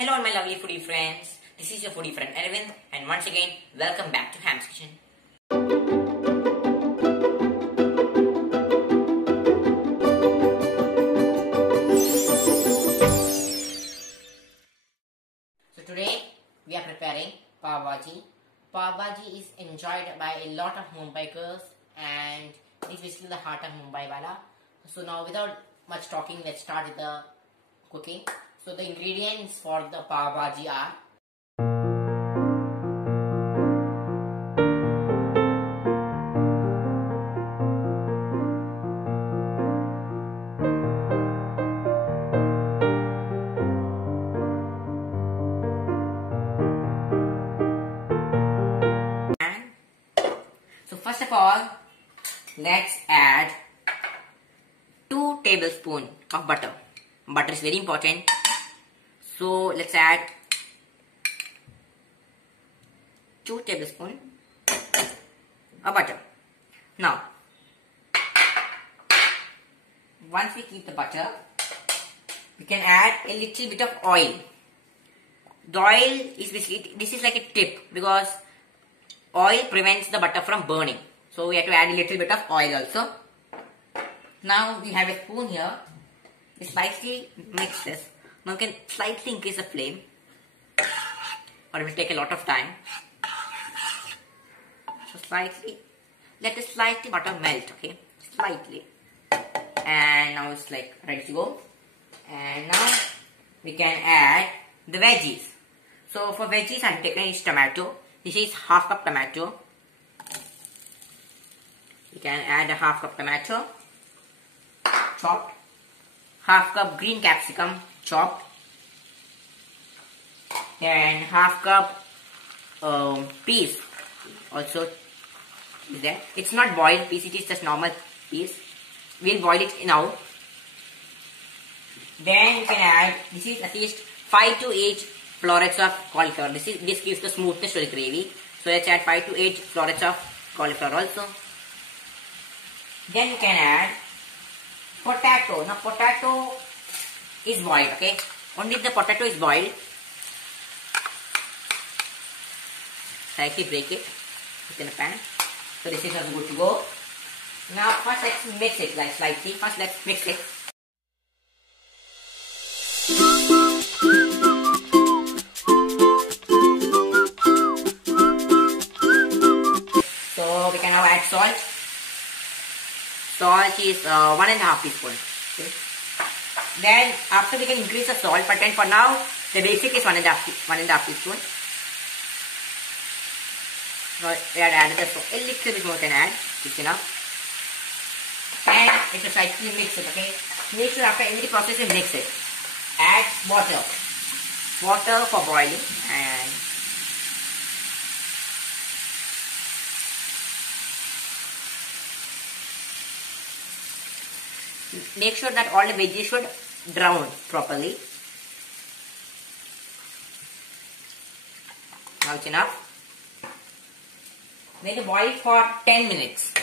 Hello my lovely foodie friends, this is your foodie friend Arvind and once again welcome back to Haam's Kitchen. So today we are preparing Pav Bhaji. Pav Bhaji is enjoyed by a lot of Mumbai girls and it is basically the heart of Mumbai wala. So now without much talking, let's start with the cooking. So the ingredients for the Pav Bhaji are first of all, let's add 2 tablespoons of butter. Butter is very important. So let's add 2 tablespoons of butter. Now, once we keep the butter, we can add a little bit of oil. The oil is basically, this is like a tip because oil prevents the butter from burning. So we have to add a little bit of oil also. Now we have a spoon here. We slightly mix this. Now we can slightly increase the flame or it will take a lot of time. So slightly, let the slightly butter melt, okay? Slightly. And now it's like ready to go. And now we can add the veggies. So for veggies I've taken is tomato. This is half cup tomato. You can add a half cup tomato chopped, half cup green capsicum chopped, then half cup peas also is there. It's not boiled peas, it is just normal peas. We'll boil it now. Then you can add, this is at least 5 to 8 florets of cauliflower. This gives the smoothness to the gravy. So let's add 5 to 8 florets of cauliflower also. Then you can add potato. Now potato is boiled, okay? Only if the potato is boiled, slightly break it within a pan. So this is also good to go. Now first let's mix it like slightly. First let's mix it. So we can now add salt. Salt is 1.5 teaspoon. Okay. Then after we can increase the salt, but then for now the basic is 1.5 teaspoon. Now we have added the salt. A little bit more can add. It's enough. And it will slightly mix it. Okay. Make sure after any process you mix it. Add water. Water for boiling and make sure that all the veggies should drown properly. Now it's enough. We're going to boil it for 10 minutes.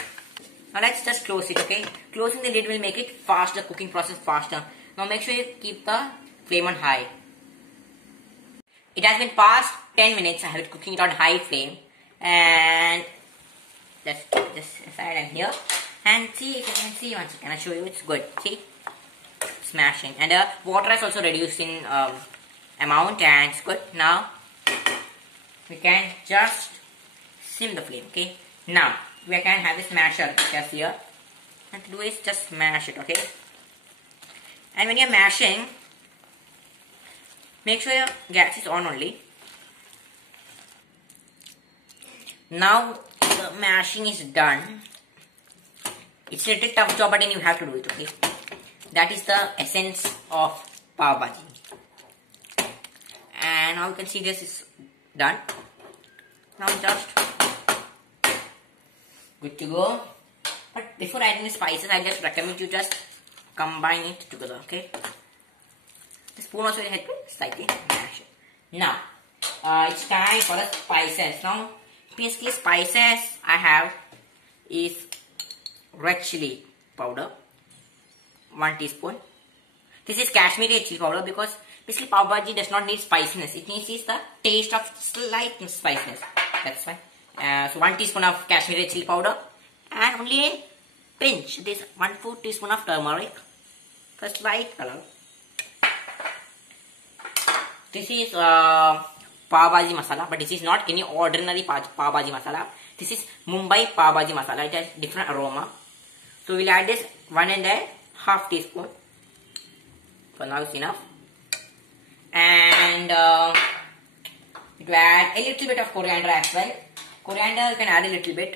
Now let's just close it, okay? Closing the lid will make it faster, cooking process faster. Now make sure you keep the flame on high. It has been past 10 minutes. I have it cooking it on high flame. And let's keep this aside and here. And see, if you can see once again, I'll show you, it's good. See? Smashing. And the water has also reduced in amount and it's good. Now, we can just sim the flame, okay? Now, we can have a smasher just here. And to do is just smash it, okay? And when you're mashing, make sure your gas is on only. Now, the mashing is done. It's a little tough job, but then you have to do it, okay? That is the essence of Pav Bhaji. And now you can see this is done. Now just good to go. But before adding the spices, I just recommend you just combine it together, okay? The spoon also will help you slightly mash it. Now, it's time for the spices. Now, basically spices I have is red chili powder, 1 teaspoon. This is Kashmiri chili powder because Basically, Pav Bhaji does not need spiciness. It needs is the taste of slight spiciness. That's why. So 1 teaspoon of Kashmiri chili powder and only a pinch. This 1/4 teaspoon of turmeric for slight color. This is Pav Bhaji masala, but this is not any ordinary Pav Bhaji masala. This is Mumbai Pav Bhaji masala. It has different aroma. So we'll add this 1.5 teaspoon. For now it's enough. And it will add a little bit of coriander as well. Coriander you can add a little bit.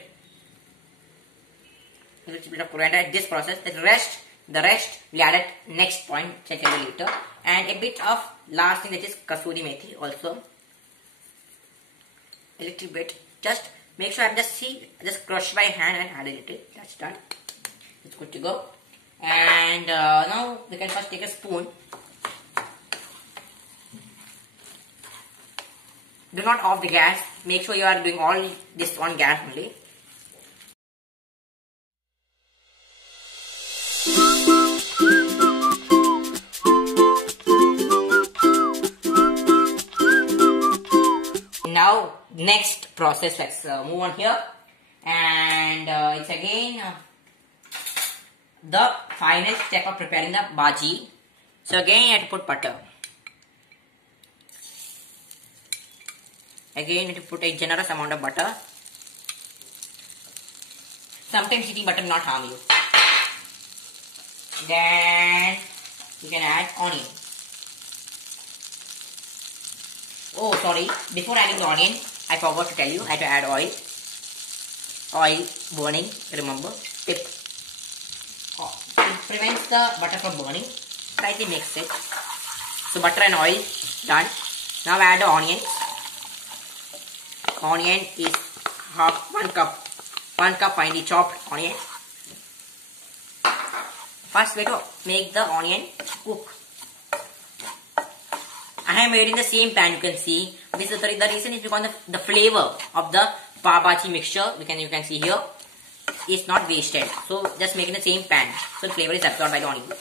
A little bit of coriander at this process. The rest we'll add at next point, check a little later. And a bit of last thing, that is kasuri methi also. A little bit. Just make sure just crush by hand and add a little. That's done. It's good to go. And now we can first take a spoon. Do not off the gas. Make sure you are doing all this on gas only. Now next process, let's move on here. And it's again the final step of preparing the bhaji. So again you have to put butter. Again you have to put a generous amount of butter. Sometimes eating butter will not harm you. Then you can add onion. Oh sorry, before adding the onion I forgot to tell you, I have to add oil. Oil burning, remember, tip. It prevents the butter from burning. Slightly mix it. So butter and oil done. Now add the onion. Onion is 1 cup. 1 cup finely chopped onion. First way to make the onion cook. I have made in the same pan, you can see. This is the reason is because the flavor of the Pav Bhaji mixture, you can see here, is not wasted. So just make in the same pan. So the flavor is absorbed by the onion.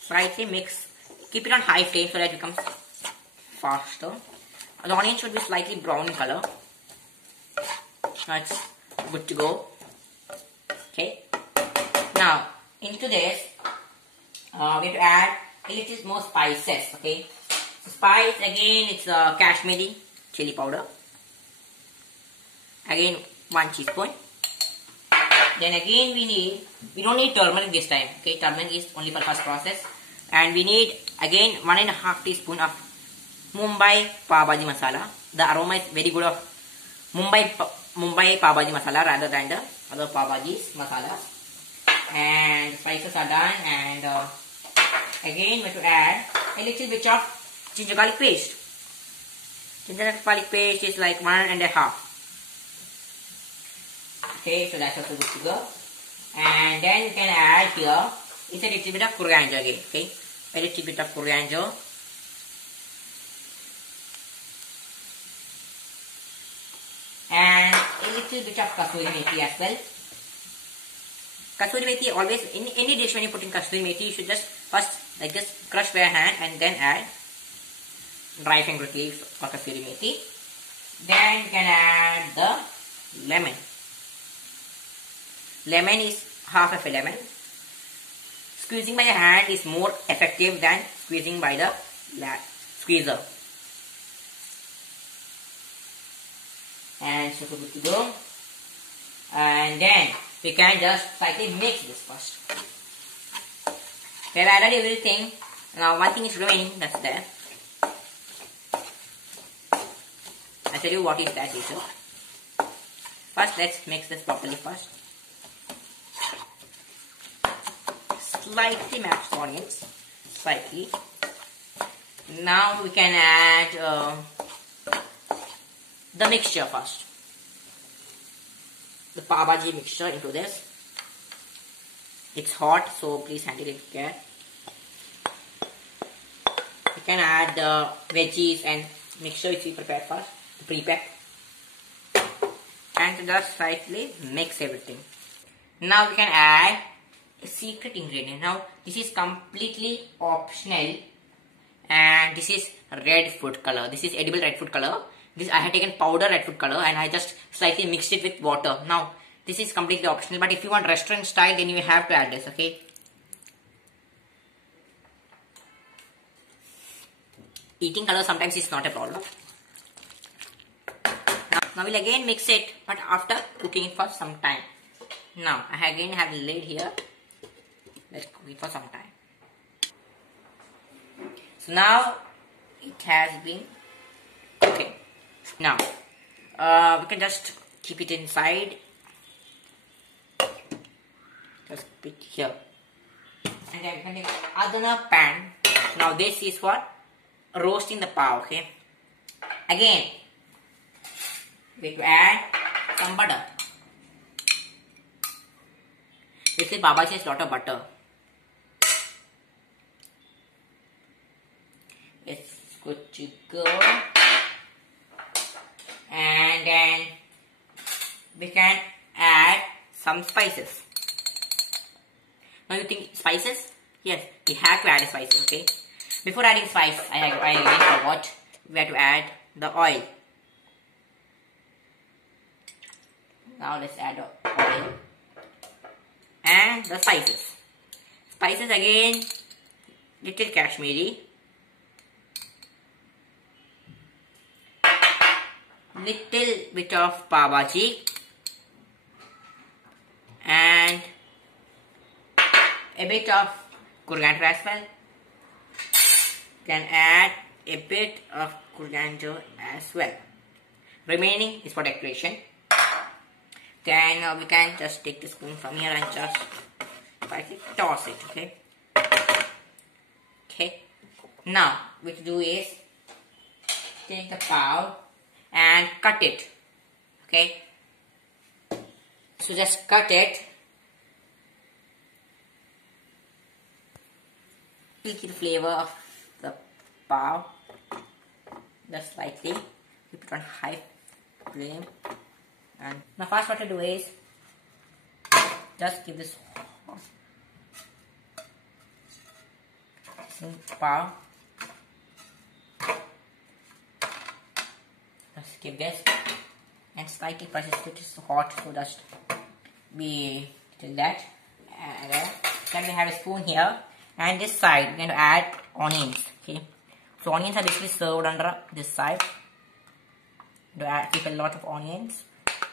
Slightly mix. Keep it on high flame so that it becomes faster. The onion should be slightly brown in color. That's good to go. Okay. Now into this we have to add a little more spices. Okay. So spice again, it's Kashmiri chili powder. Again 1 teaspoon. Then again we don't need turmeric this time. Okay, turmeric is only for first process. And we need again 1.5 teaspoon of Mumbai Pav Bhaji masala. The aroma is very good of Mumbai Pav Bhaji masala rather than the other Pav Bhaji's masala. And the spices are done. And again we have to add a little bit of ginger garlic paste. Ginger garlic paste is like 1.5. Okay, so that's also good to go. And then you can add here is a little bit of coriander again. Okay, a little bit of coriander. And a little bit of kasuri methi as well. Kasuri methi always, in any dish when you put in kasuri methi, you should just first like this crush by hand and then add dry finger leaves or kasuri methi. Then you can add the lemon. Lemon is half of a lemon. Squeezing by the hand is more effective than squeezing by the squeezer. And so good to go. And then we can just slightly mix this first. We have added everything. Now one thing is remaining, that's there. I'll tell you what is that later. First let's mix this properly first. Slightly mashed onions. Slightly. Now we can add the mixture first. The Pav Bhaji mixture into this. It's hot, so please handle it with care. You can add the veggies and mixture which we prepared first, the pre-pack. And just slightly mix everything. Now we can add the secret ingredient. Now this is completely optional, and this is red food color. This is edible red food color. This I had taken powder red food color and I just slightly mixed it with water. Now this is completely optional, but if you want restaurant style, then you have to add this. Okay. Eating color sometimes is not a problem. Now we'll again mix it, but after cooking it for some time. Now I again have the lid here. Let's cook it for some time. So now it has been cooking. Now we can just keep it inside. Just put it here. And then we can take another pan. Now this is what? Roasting the pav, okay? Again, we have to add some butter. Basically, Pav Bhaji has a lot of butter. It's good to go. And then we can add some spices. Now you think spices? Yes, we have to add spices, okay? Before adding spice, I again forgot, we have to add the oil. Now let's add the oil and the spices. Spices again, little Kashmiri, little bit of Pav Bhaji, and a bit of coriander as well. Can add a bit of coriander as well. Remaining is for decoration. Then we can just take the spoon from here and just slightly toss it. Okay. Okay. Now what we do is take the pav and cut it. Okay. So just cut it. Peek the flavor of the pav, just slightly, keep it on high flame. And now first what to do is just give this pav, just give this and slightly press it. It is hot, so just be till that. And then we have a spoon here. And this side, we're going to add onions. Okay, so onions are basically served under this side. Keep a lot of onions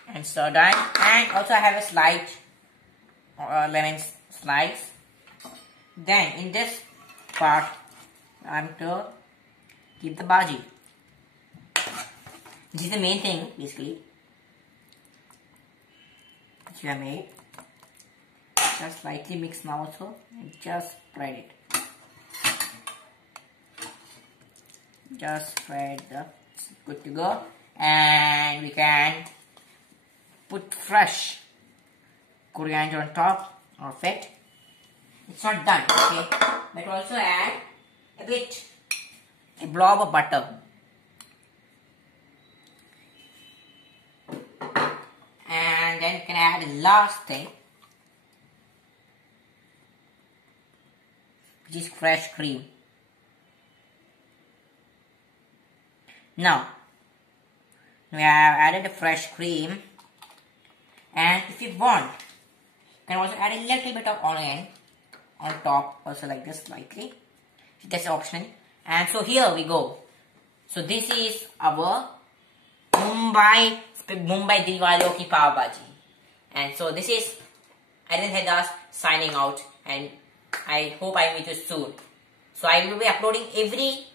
and stir done. And also I have a slight lemon slice. Then in this part, I'm to keep the bhaji. This is the main thing basically which we have made. Just slightly mix now also and just spread it. Just spread the, good to go. And we can put fresh coriander on top of it. It's not done, okay? But also add a blob of butter. And then you can add the last thing, which is fresh cream. Now we have added the fresh cream, and if you want, you can also add a little bit of onion on top, also like this slightly. That's optional. And so here we go. So this is our Mumbai Diwali ki Pav Bhaji. And so this is Arvind Hedas signing out, and I hope I meet you soon. So I will be uploading every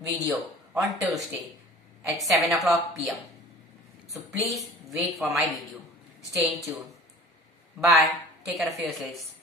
video on Thursday at 7 o'clock PM. So please wait for my video. Stay tuned. Bye. Take care of yourselves.